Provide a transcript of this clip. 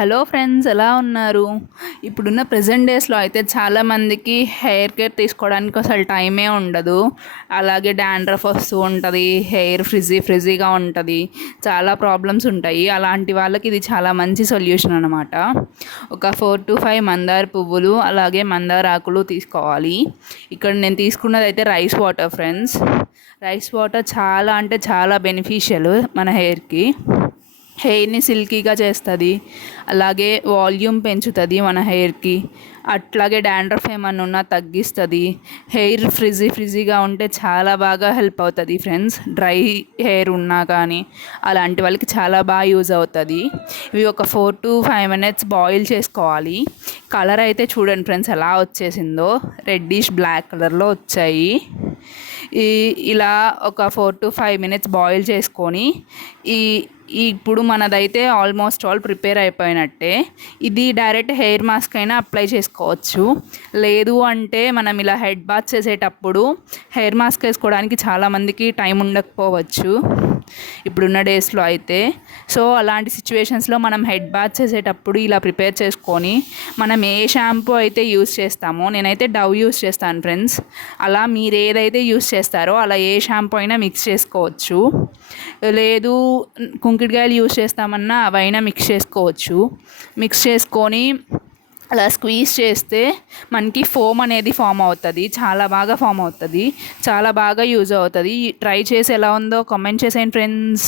Hello friends, ఎలా ఉన్నారు? ఇప్పుడున్న ప్రెజెంట్ డేస్లో అయితే చాలామందికి హెయిర్ కేర్ తీసుకోవడానికి అసలు టైమే ఉండదు. అలాగే డాండ్రఫ్ వస్తూ ఉంటుంది, హెయిర్ ఫ్రిజీగా ఉంటుంది, చాలా ప్రాబ్లమ్స్ ఉంటాయి. అలాంటి వాళ్ళకి ఇది చాలా మంచి సొల్యూషన్ అనమాట. ఒక 4 to 5 మందార పువ్వులు అలాగే మందార ఆకులు తీసుకోవాలి. ఇక్కడ నేను తీసుకున్నది అయితే rice water friends. Rice water చాలా అంటే చాలా బెనిఫిషియల్ మన హెయిర్ని సిల్కీగా చేస్తుంది. అలాగే వాల్యూమ్ పెంచుతుంది మన హెయిర్కి. అట్లాగే డాండ్రఫ్ ఏమన్నా ఉన్నా తగ్గిస్తుంది. హెయిర్ ఫ్రిజీగా ఉంటే చాలా బాగా హెల్ప్ అవుతుంది ఫ్రెండ్స్. డ్రై హెయిర్ ఉన్నా కానీ అలాంటి వాళ్ళకి చాలా బాగా యూజ్ అవుతుంది. ఇవి ఒక 4 to 5 minutes బాయిల్ చేసుకోవాలి. కలర్ అయితే చూడండి ఫ్రెండ్స్ ఎలా వచ్చేసిందో, రెడ్డిష్ బ్లాక్ కలర్లో వచ్చాయి. ఇలా ఒక 4 to 5 minutes బాయిల్ చేసుకొని ఇప్పుడు మనదైతే ఆల్మోస్ట్ ఆల్ ప్రిపేర్ అయిపోయినట్టే. ఇది డైరెక్ట్ హెయిర్ మాస్క్ అయినా అప్లై చేసుకోవచ్చు. లేదు అంటే మనం ఇలా హెడ్ బాత్ చేసేటప్పుడు హెయిర్ మాస్క్ వేసుకోవడానికి చాలామందికి టైం ఉండకపోవచ్చు ఇప్పుడున్న డేస్లో అయితే. సో అలాంటి సిచ్యువేషన్స్లో మనం హెడ్ బాత్ చేసేటప్పుడు ఇలా ప్రిపేర్ చేసుకొని మనం ఏ షాంపూ అయితే యూస్ చేస్తామో, నేనైతే డవ్ యూస్ చేస్తాను ఫ్రెండ్స్. అలా మీరు ఏదైతే యూస్ చేస్తారో అలా ఏ షాంపూ అయినా మిక్స్ చేసుకోవచ్చు. లేదు కుంకుడుకాయలు యూస్ చేస్తామన్నా అవైనా మిక్స్ చేసుకోవచ్చు. మిక్స్ చేసుకొని అలా స్క్వీజ్ చేస్తే మనకి ఫోమ్ అనేది ఫామ్ అవుతుంది. చాలా బాగా ఫామ్ అవుతుంది. చాలా బాగా యూజ్ అవుతుంది. ట్రై చేసి ఎలా ఉందో కామెంట్ చేసేయండి ఫ్రెండ్స్.